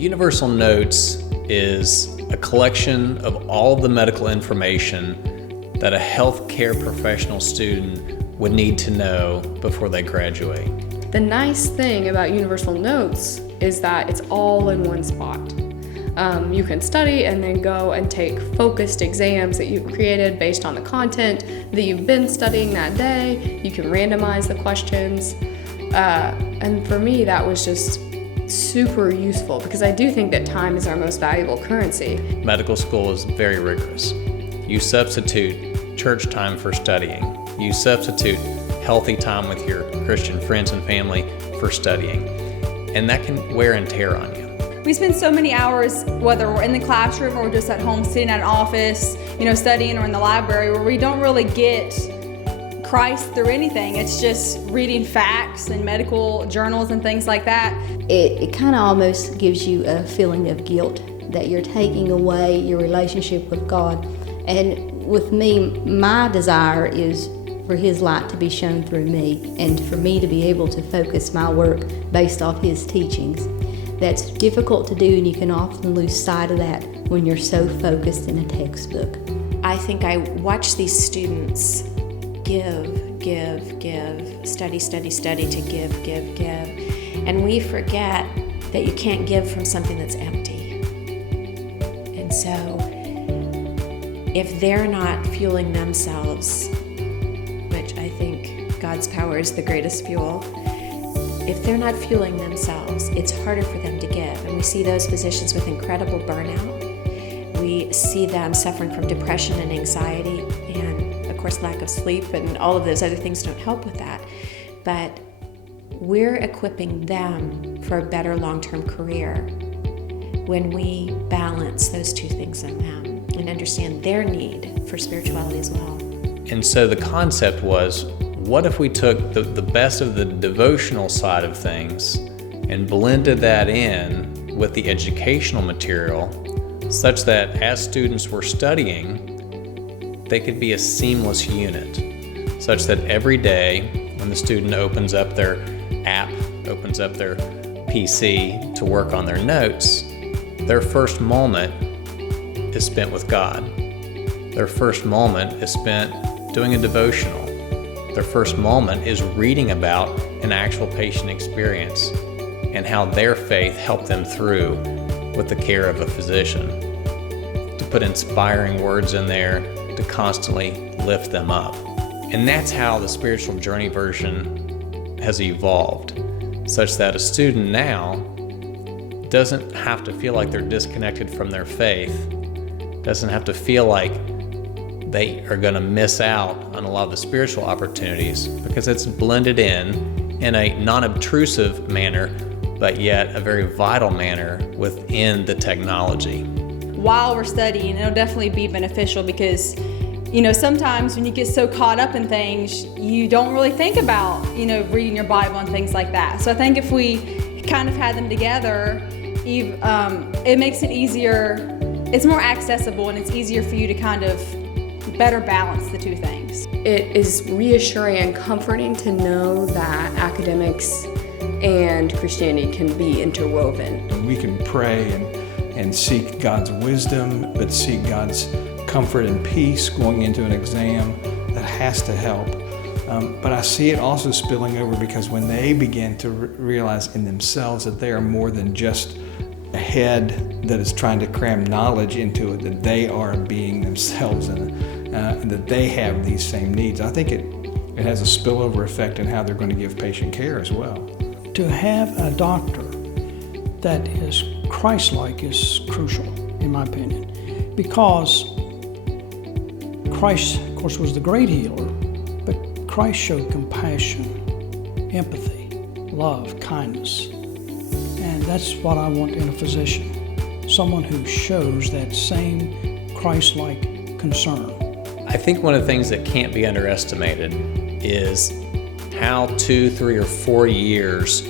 Universal Notes is a collection of all of the medical information that a healthcare professional student would need to know before they graduate. The nice thing about Universal Notes is that it's all in one spot. You can study and then go and take focused exams that you've created based on the content that you've been studying that day. You can randomize the questions. And for me, that was just super useful because I do think that time is our most valuable currency. Medical school is very rigorous. You substitute church time for studying. You substitute healthy time with your Christian friends and family for studying. And that can wear and tear on you. We spend so many hours, whether we're in the classroom or just at home sitting at an office, studying, or in the library, where we don't really get Christ through anything. It's just reading facts and medical journals and things like that. It kind of almost gives you a feeling of guilt that you're taking away your relationship with God. And with me, my desire is for His light to be shown through me and for me to be able to focus my work based off His teachings. That's difficult to do, and you can often lose sight of that when you're so focused in a textbook. I think I watch these students give, study to give. And we forget that you can't give from something that's empty. And so, if they're not fueling themselves, which I think God's power is the greatest fuel, if they're not fueling themselves, it's harder for them to give. And we see those physicians with incredible burnout. We see them suffering from depression and anxiety and, of course, lack of sleep, and all of those other things don't help with that. But we're equipping them for a better long-term career when we balance those two things in them and understand their need for spirituality as well. And so the concept was, what if we took the best of the devotional side of things and blended that in with the educational material such that as students were studying, they could be a seamless unit, such that every day when the student opens up their app, opens up their PC to work on their notes, their first moment is spent with God. Their first moment is spent doing a devotional. Their first moment is reading about an actual patient experience and how their faith helped them through with the care of a physician. To put inspiring words in there to constantly lift them up. And that's how the spiritual journey version has evolved, such that a student now doesn't have to feel like they're disconnected from their faith, doesn't have to feel like they are going to miss out on a lot of the spiritual opportunities because it's blended in a non-obtrusive manner, but yet a very vital manner within the technology. While we're studying, it'll definitely be beneficial because, sometimes when you get so caught up in things, you don't really think about, reading your Bible and things like that. So I think if we kind of had them together, it makes it easier, it's more accessible, and it's easier for you to kind of better balance the two things. It is reassuring and comforting to know that academics and Christianity can be interwoven. We can pray and seek God's wisdom, but seek God's comfort and peace going into an exam. That has to help. But I see it also spilling over because when they begin to realize in themselves that they are more than just a head that is trying to cram knowledge into it, that they are being themselves and that they have these same needs. I think it has a spillover effect in how they're going to give patient care as well. To have a doctor that is Christ-like is crucial, in my opinion, because Christ, of course, was the great healer, but Christ showed compassion, empathy, love, kindness. And that's what I want in a physician, someone who shows that same Christ-like concern. I think one of the things that can't be underestimated is how 2, 3, or 4 years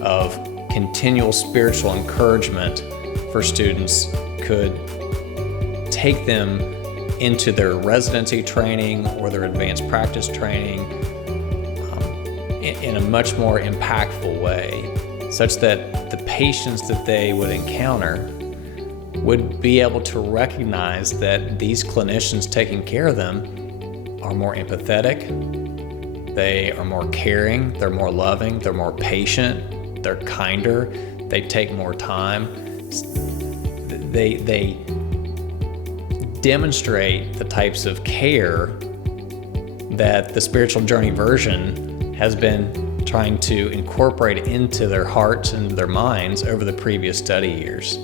of continual spiritual encouragement for students could take them into their residency training or their advanced practice training in a much more impactful way, such that the patients that they would encounter would be able to recognize that these clinicians taking care of them are more empathetic, they are more caring, they're more loving, they're more patient, they're kinder, they take more time. They demonstrate the types of care that the spiritual journey version has been trying to incorporate into their hearts and their minds over the previous study years.